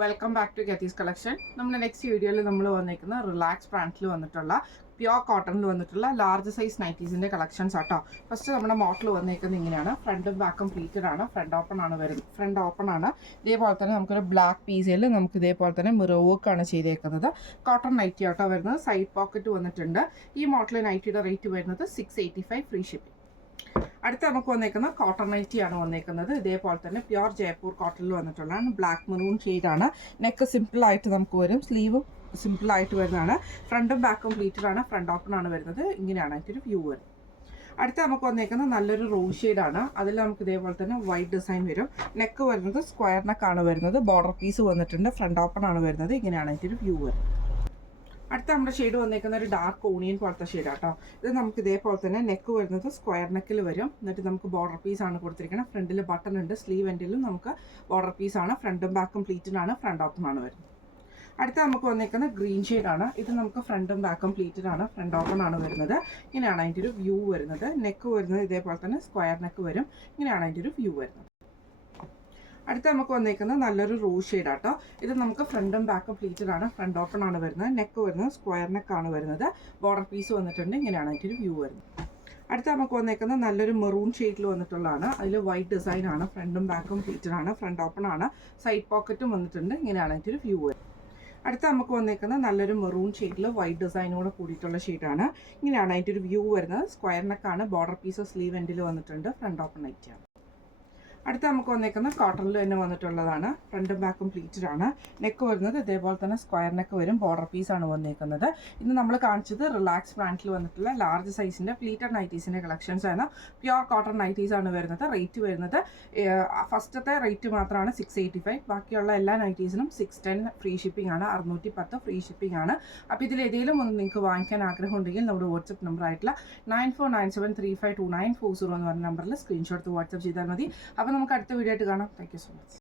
Welcome back to ഗെത്തീസ് collection. നമ്മുടെ next വീഡിയോയിൽ നമ്മൾ വന്നിരിക്കുന്ന റിലാക്സ് ബ്രാൻഡിൽ വന്നിട്ടുള്ള പ്യുവർ കോട്ടണിൽ വന്നിട്ടുള്ള ലാർജ് സൈസ് നൈറ്റീസിൻ്റെ കളക്ഷൻസ് ആട്ടോ. ഫസ്റ്റ് നമ്മുടെ മോഡൽ വന്നിരിക്കുന്നത് ഇങ്ങനെയാണ്. ഫ്രണ്ടും ബാക്കും പ്ലീറ്റഡ് ആണ്. ഫ്രണ്ട് ഓപ്പൺ ആണ് വരുന്നത്. ഫ്രണ്ട് ഓപ്പൺ ആണ്. ഇതേപോലെ തന്നെ നമുക്കൊരു ബ്ലാക്ക് പീസിൽ നമുക്ക് ഇതേപോലെ തന്നെ മിറർ വർക്ക് ആണ് ചെയ്തേക്കുന്നത്. കോട്ടൺ നൈറ്റി ആട്ടോ വരുന്നത്. സൈഡ് പോക്കറ്റ് വന്നിട്ടുണ്ട്. ഈ മോഡൽ നൈറ്റിയുടെ റേറ്റ് വരുന്നത് 685 ഫ്രീ ഷിപ്പിംഗ്. അടുത്ത നമുക്ക് വന്നേക്കുന്ന കോട്ടൺ നൈറ്റി ആണ് വന്നേക്കുന്നത്. ഇതേപോലെ തന്നെ പ്യുവർ ജയ്പൂർ കോട്ടണിൽ വന്നിട്ടുള്ളതാണ്. ബ്ലാക്ക് മെറൂൺ ഷെയ്ഡാണ്. നെക്ക് സിമ്പിളായിട്ട് നമുക്ക് വരും. സ്ലീവും സിമ്പിളായിട്ട് വരുന്നതാണ്. ഫ്രണ്ടും ബാക്കും പ്ലീറ്റഡ് ആണ്. ഫ്രണ്ട് ഓപ്പൺ ആണ് വരുന്നത്. ഇങ്ങനെയാണ് അതിൻ്റെ വ്യൂ വരുന്നത്. അടുത്ത നമുക്ക് വന്നേക്കുന്നത് നല്ലൊരു റോസ് ഷെയ്ഡാണ്. അതിൽ നമുക്ക് ഇതേപോലെ തന്നെ വൈറ്റ് ഡിസൈൻ വരും. നെക്ക് വരുന്നത് സ്ക്വയർ നെക്കാണ് വരുന്നത്. ബോർഡർ പീസ് വന്നിട്ടുണ്ട്. ഫ്രണ്ട് ഓപ്പൺ ആണ് വരുന്നത്. ഇങ്ങനെയാണ് അതിൻ്റെ വ്യൂ വരുന്നത്. അടുത്ത നമ്മുടെ ഷെയ്ഡ് വന്നേക്കുന്ന ഒരു ഡാർക്ക് ഓണിയൻ പോലത്തെ ഷെയ്ഡാട്ടോ. ഇത് നമുക്ക് ഇതേപോലെ തന്നെ നെക്ക് വരുന്നത് സ്ക്വയർ നെക്കിൽ വരും. എന്നിട്ട് നമുക്ക് ബോർഡർ പീസ് ആണ് കൊടുത്തിരിക്കുന്നത്. ഫ്രണ്ടിൽ ബട്ടൺ ഉണ്ട്. സ്ലീവ് എൻഡിലും നമുക്ക് ബോർഡർ പീസ് ആണ്. ഫ്രണ്ടും ബാക്കും പ്ലീറ്റഡ് ആണ്. ഫ്രണ്ട് ഓപ്പൺ ആണ് വരുന്നത്. അടുത്ത നമുക്ക് വന്നേക്കുന്ന ഗ്രീൻ ഷെയ്ഡാണ്. ഇത് നമുക്ക് ഫ്രണ്ടും ബാക്കും പ്ലീറ്റഡ് ആണ്. ഫ്രണ്ട് ഓപ്പൺ ആണ് വരുന്നത്. ഇങ്ങനെയാണ് അതിൻ്റെ ഒരു വ്യൂ വരുന്നത്. നെക്ക് വരുന്നത് ഇതേപോലെ തന്നെ സ്ക്വയർ നെക്ക് വരും. ഇങ്ങനെയാണ് അതിൻ്റെ ഒരു വ്യൂ വരുന്നത്. അടുത്ത നമുക്ക് വന്നേക്കുന്നത് നല്ലൊരു റോസ് ഷെയ്ഡാട്ടോ. ഇത് നമുക്ക് ഫ്രണ്ടും ബാക്കും പ്ലീറ്റഡ് ആണ്. ഫ്രണ്ട് ഓപ്പൺ ആണ് വരുന്നത്. നെക്ക് വരുന്നത് സ്ക്വയർ നെക്കാണ് വരുന്നത്. ബോർഡർ പീസ് വന്നിട്ടുണ്ട്. ഇങ്ങനെയാണ് അതിൻ്റെ ഒരു വ്യൂ വരുന്നത്. അടുത്ത നമുക്ക് വന്നേക്കുന്നത് നല്ലൊരു മെറൂൺ ഷെയ്ഡിൽ വന്നിട്ടുള്ളതാണ്. അതിൽ വൈറ്റ് ഡിസൈൻ ആണ്. ഫ്രണ്ടും ബാക്കും പ്ലീറ്റഡ് ആണ്. ഫ്രണ്ട് ഓപ്പൺ ആണ്. സൈഡ് പോക്കറ്റും വന്നിട്ടുണ്ട്. ഇങ്ങനെയാണ് അതിൻ്റെ ഒരു വ്യൂ വരുന്നത്. അടുത്ത നമുക്ക് വന്നേക്കുന്നത് നല്ലൊരു മെറൂൺ ഷെയ്ഡിൽ വൈറ്റ് ഡിസൈനോട് കൂടിയിട്ടുള്ള ഷെയ്ഡാണ്. ഇങ്ങനെയാണ് അതിൻ്റെ ഒരു വ്യൂ വരുന്നത്. സ്ക്വയർ നെക്കാണ്. ബോർഡർ പീസ് സ്ലീവ് എൻഡിൽ വന്നിട്ടുണ്ട്. ഫ്രണ്ട് ഓപ്പൺ നൈറ്റിയാണ്. അടുത്ത നമുക്ക് വന്നേക്കുന്ന കോട്ടണിൽ തന്നെ വന്നിട്ടുള്ളതാണ്. ഫ്രണ്ടും ബാക്കും പ്ലീറ്റഡ് ആണ്. നെക്ക് വരുന്നത് ഇതേപോലെ തന്നെ സ്ക്വയർ നെക്ക് വരും. ബോർഡർ പീസാണ് വന്നേക്കുന്നത്. ഇന്ന് നമ്മൾ കാണിച്ചത് റിലാക്സ് ബ്രാൻഡിൽ വന്നിട്ടുള്ള ലാർജ് സൈസിൻ്റെ പ്ലീറ്റഡ് നൈറ്റീസിൻ്റെ കളക്ഷൻസ് ആണ്. പ്യുവർ കോട്ടൺ നൈറ്റീസ് ആണ് വരുന്നത്. റേറ്റ് വരുന്നത് ഫസ്റ്റത്തെ റേറ്റ് മാത്രമാണ് 685. ബാക്കിയുള്ള എല്ലാ നൈറ്റീസിനും 610 ഫ്രീ ഷിപ്പിംഗ് ആണ്. 610 ഫ്രീ ഷിപ്പിംഗ് ആണ്. അപ്പോൾ ഇതിൽ ഏതെങ്കിലും ഒന്ന് നിങ്ങൾക്ക് വാങ്ങിക്കാൻ ആഗ്രഹം ഉണ്ടെങ്കിൽ നമ്മുടെ വാട്സപ്പ് നമ്പർ ആയിട്ടുള്ള 9497352940 എന്ന് പറഞ്ഞ നമ്പറിൽ സ്ക്രീൻഷോട്ട് വാട്സപ്പ് ചെയ്താൽ മതി. അപ്പോൾ നമുക്ക് അടുത്ത വീഡിയോ ആയിട്ട് കാണാം. Thank you so much.